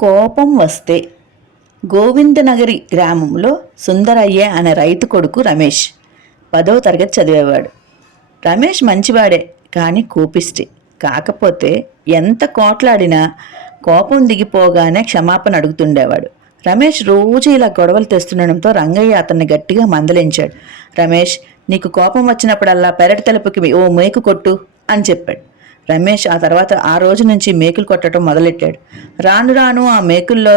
కోపం వస్తే గోవిందనగరి గ్రామంలో సుందరయ్య అనే రైతు కొడుకు రమేష్ పదవ తరగతి చదివేవాడు. రమేష్ మంచివాడే కానీ కోపిష్టి. కాకపోతే ఎంత కోట్లాడినా కోపం దిగిపోగానే క్షమాపణ అడుగుతుండేవాడు. రమేష్ రోజు ఇలా గొడవలు తెస్తుండడంతో రంగయ్య అతన్ని గట్టిగా మందలించాడు. రమేష్ నీకు కోపం వచ్చినప్పుడల్లా పెరటి తలుపుకి ఓ మేకు కొట్టు అని చెప్పాడు. రమేష్ ఆ తర్వాత ఆ రోజు నుంచి మేకులు కొట్టడం మొదలెట్టాడు. రాను రాను ఆ మేకుల్లో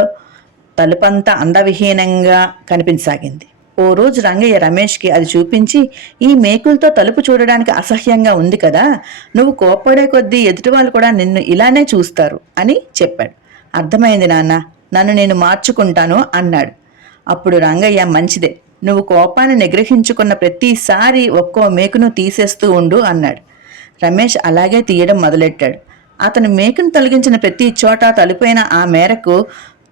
తలుపంతా అందవిహీనంగా కనిపించసాగింది. ఓ రోజు రంగయ్య రమేష్కి అది చూపించి ఈ మేకులతో తలుపు చూడడానికి అసహ్యంగా ఉంది కదా నువ్వు కోప్పడే కొద్దీ ఎదుటి వాళ్ళు కూడా నిన్ను ఇలానే చూస్తారు అని చెప్పాడు. అర్థమైంది నాన్న నన్ను నేను మార్చుకుంటాను అన్నాడు. అప్పుడు రంగయ్య మంచిదే నువ్వు కోపాన్ని నిగ్రహించుకున్న ప్రతిసారి ఒక్కో మేకును తీసేస్తూ ఉండు అన్నాడు. రమేష్ అలాగే తీయడం మొదలెట్టాడు. అతను మేకును తొలగించిన ప్రతి చోట తలిపోయిన ఆ మేరకు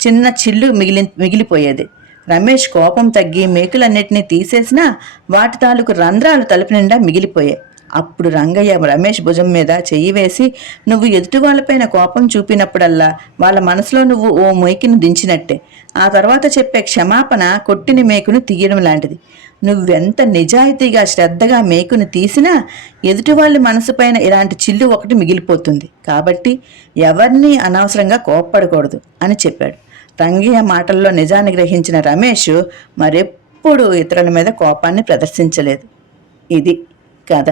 చిన్న చిల్లు మిగిలి మిగిలిపోయేది. రమేష్ కోపం తగ్గి మేకులన్నిటినీ తీసేసినా వాటి తాలూకు రంధ్రాలు తలుపు నిండా మిగిలిపోయాయి. అప్పుడు రంగయ్య రమేష్ భుజం మీద చెయ్యి వేసి నువ్వు ఎదుటి వాళ్ళపైన కోపం చూపినప్పుడల్లా వాళ్ళ మనసులో నువ్వు ఓ మేకిని దించినట్టే. ఆ తర్వాత చెప్పే క్షమాపణ కొట్టిన మేకును తీయడం లాంటిది. నువ్వెంత నిజాయితీగా శ్రద్ధగా మేకును తీసినా ఎదుటి వాళ్ళ మనసుపైన ఇలాంటి చిల్లు ఒకటి మిగిలిపోతుంది. కాబట్టి ఎవరిని అనవసరంగా కోప్పడకూడదు అని చెప్పాడు. రంగయ్య మాటల్లో నిజాన్ని గ్రహించిన రమేష్ మరెప్పుడు ఇతరుల మీద కోపాన్ని ప్రదర్శించలేదు. ఇది కథ.